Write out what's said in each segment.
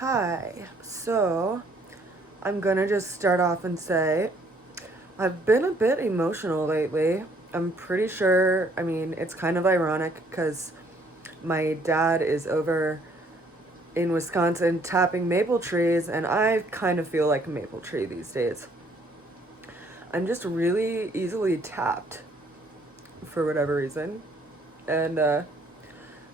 Hi. So, I'm gonna just start off and say I've been a bit emotional lately. I'm pretty sure, it's kind of ironic because my dad is over in Wisconsin tapping maple trees, and I kind of feel like a maple tree these days. I'm just really easily tapped for whatever reason. And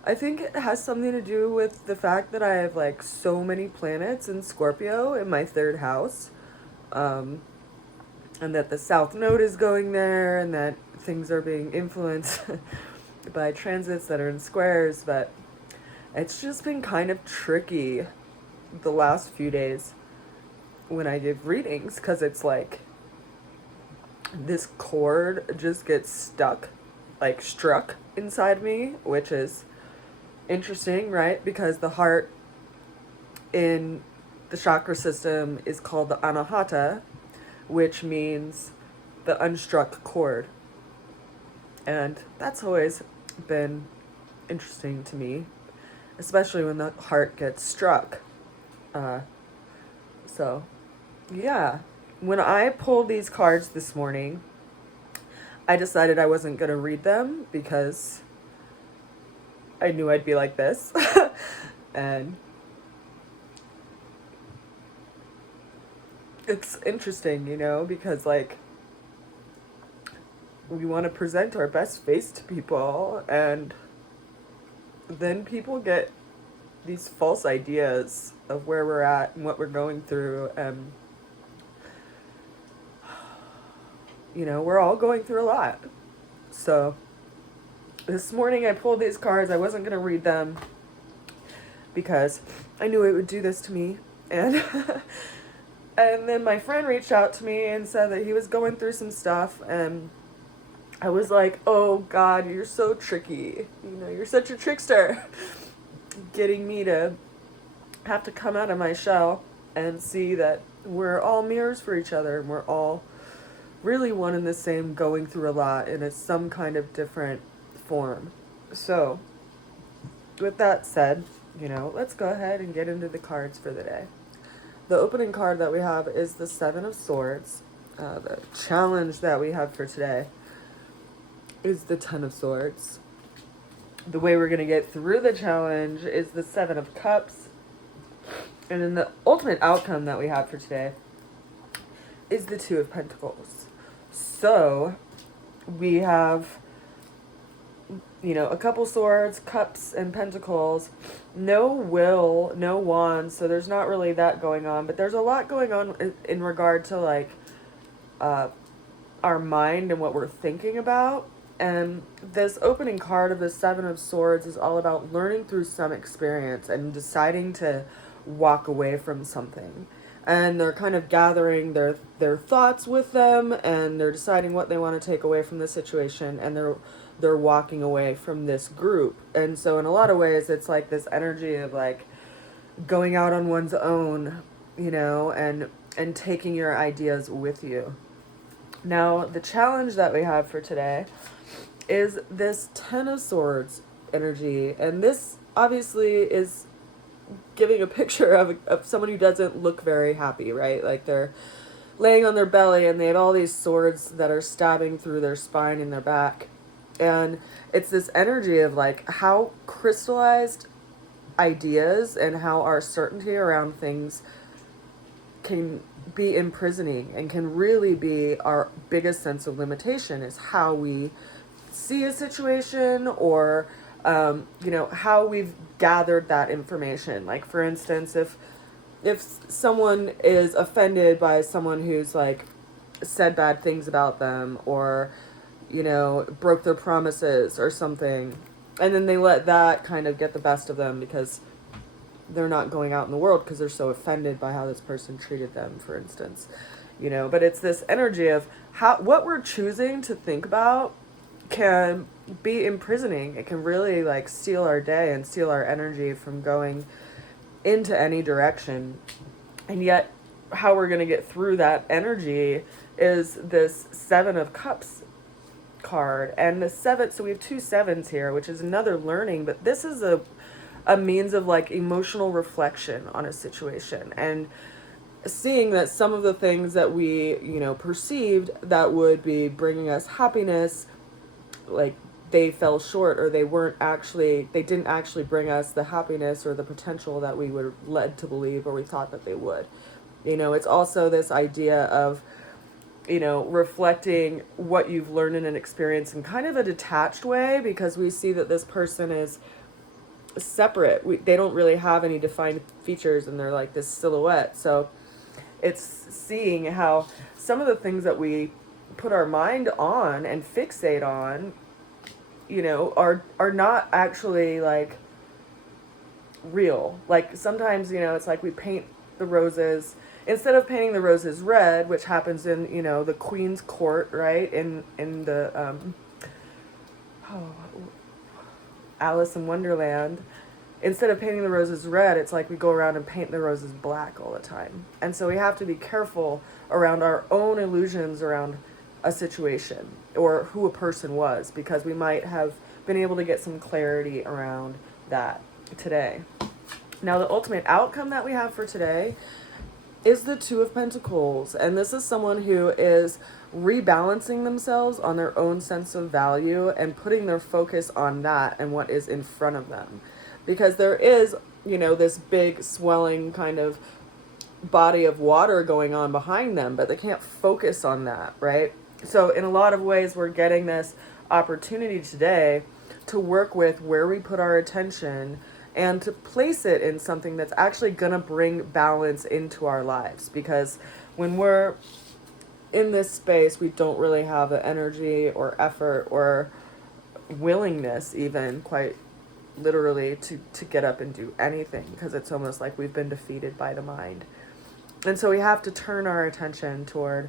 I think it has something to do with the fact that I have like so many planets in Scorpio in my third house. Um, and that the South Node is going there, and that things are being influenced by transits that are in squares. But it's just been kind of tricky the last few days when I give readings because it's like this chord just gets struck inside me, which is interesting, right? Because the heart in the chakra system is called the Anahata, which means the unstruck chord. And that's always been interesting to me, especially when the heart gets struck. Uh, so, yeah. When I pulled these cards this morning, I decided I wasn't going to read them because I knew I'd be like this. And it's interesting, because like we want to present our best face to people, and then people get these false ideas of where we're at and what we're going through. And we're all going through a lot. So this morning I pulled these cards. I wasn't going to read them because I knew it would do this to me. And and then my friend reached out to me and said that he was going through some stuff, and I was like, oh God, you're so tricky. You're such a trickster. Getting me to have to come out of my shell and see that we're all mirrors for each other, and we're all really one and the same, going through a lot in some kind of different form. So, with that said, let's go ahead and get into the cards for the day. The opening card that we have is the Seven of Swords. The challenge that we have for today is the Ten of Swords. The way we're going to get through the challenge is the Seven of Cups. And then the ultimate outcome that we have for today is the Two of Pentacles. So we have, a couple swords, cups, and pentacles. No will, no wands, so there's not really that going on. But there's a lot going on in regard to like our mind and what we're thinking about. And this opening card of the Seven of Swords is all about learning through some experience and deciding to walk away from something. And they're kind of gathering their thoughts with them, and they're deciding what they want to take away from the situation, and they're walking away from this group. And so in a lot of ways it's like this energy of like going out on one's own, and taking your ideas with you. Now, the challenge that we have for today is this Ten of Swords energy. And this obviously is giving a picture of someone who doesn't look very happy, right? Like they're laying on their belly and they have all these swords that are stabbing through their spine and their back. And it's this energy of like how crystallized ideas and how our certainty around things can be imprisoning and can really be our biggest sense of limitation, is how we see a situation, or how we've gathered that information. Like for instance, if someone is offended by someone who's like said bad things about them, or broke their promises or something, and then they let that kind of get the best of them because they're not going out in the world because they're so offended by how this person treated them, for instance. But it's this energy of what we're choosing to think about can be imprisoning. It can really like steal our day and steal our energy from going into any direction. And yet how we're going to get through that energy is this Seven of Cups card. And the seven, so we have two sevens here, which is another learning, but this is a a means of like emotional reflection on a situation, and seeing that some of the things that we, perceived that would be bringing us happiness, like they fell short, or they didn't actually bring us the happiness or the potential that we were led to believe or we thought that they would. It's also this idea of, reflecting what you've learned in an experience in kind of a detached way, because we see that this person is separate. They don't really have any defined features, and they're like this silhouette. So it's seeing how some of the things that we put our mind on and fixate on, are not actually like real. Like sometimes, it's like we paint the roses, instead of painting the roses red, which happens in, the Queen's Court, right? In the oh, Alice in Wonderland. Instead of painting the roses red, it's like we go around and paint the roses black all the time. And so we have to be careful around our own illusions around a situation or who a person was, because we might have been able to get some clarity around that today. Now, the ultimate outcome that we have for today is the Two of Pentacles. And this is someone who is rebalancing themselves on their own sense of value and putting their focus on that and what is in front of them. Because there is, this big swelling kind of body of water going on behind them, but they can't focus on that, right? So in a lot of ways, we're getting this opportunity today to work with where we put our attention and to place it in something that's actually going to bring balance into our lives. Because when we're in this space, we don't really have the energy or effort or willingness, even quite literally, to get up and do anything, because it's almost like we've been defeated by the mind. And so we have to turn our attention toward,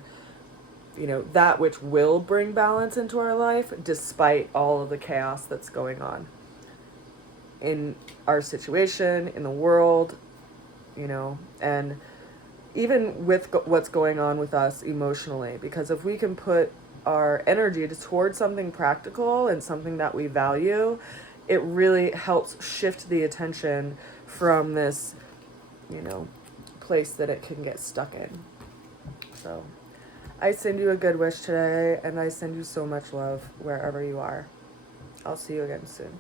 that which will bring balance into our life, despite all of the chaos that's going on in our situation, in the world, and even with what's going on with us emotionally. Because if we can put our energy towards something practical and something that we value, it really helps shift the attention from this, place that it can get stuck in. So I send you a good wish today, and I send you so much love wherever you are. I'll see you again soon.